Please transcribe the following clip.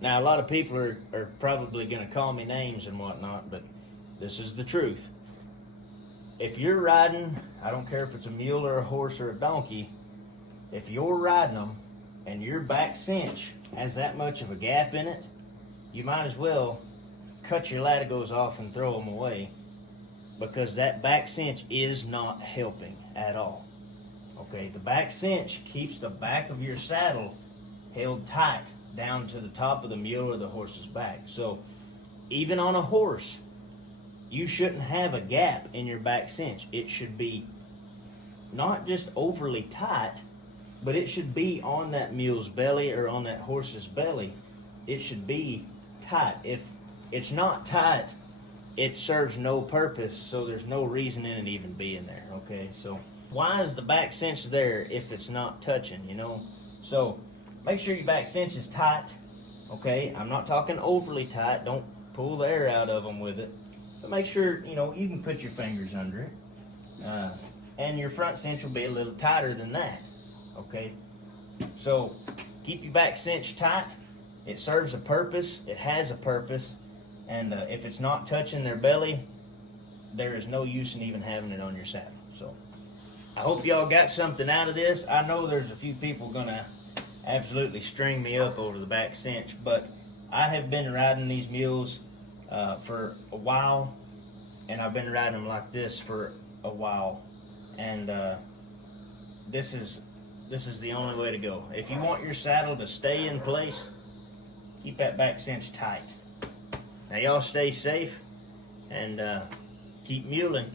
Now, a lot of people are probably going to call me names and whatnot, but this is the truth. If you're riding, I don't care if it's a mule or a horse or a donkey, if you're riding them and your back cinch has that much of a gap in it, you might as well cut your latigos off and throw them away, because that back cinch is not helping at all. Okay, the back cinch keeps the back of your saddle held tight down to the top of the mule or the horse's back. So even on a horse, you shouldn't have a gap in your back cinch. It should be not just overly tight, but it should be on that mule's belly or on that horse's belly. It should be tight. If it's not tight, it serves no purpose, so there's no reason in it even being there, okay? So why is the back cinch there if it's not touching, you know? So make sure your back cinch is tight, okay? I'm not talking overly tight. Don't pull the air out of them with it. But make sure, you know, you can put your fingers under it. And your front cinch will be a little tighter than that, okay? So keep your back cinch tight. It serves a purpose. It has a purpose. And if it's not touching their belly, there is no use in even having it on your saddle. So I hope y'all got something out of this. I know there's a few people gonna absolutely string me up over the back cinch, but I have been riding these mules for a while, and I've been riding them like this for a while, and this is the only way to go. If you want your saddle to stay in place, keep that back cinch tight. Now y'all stay safe and keep muling.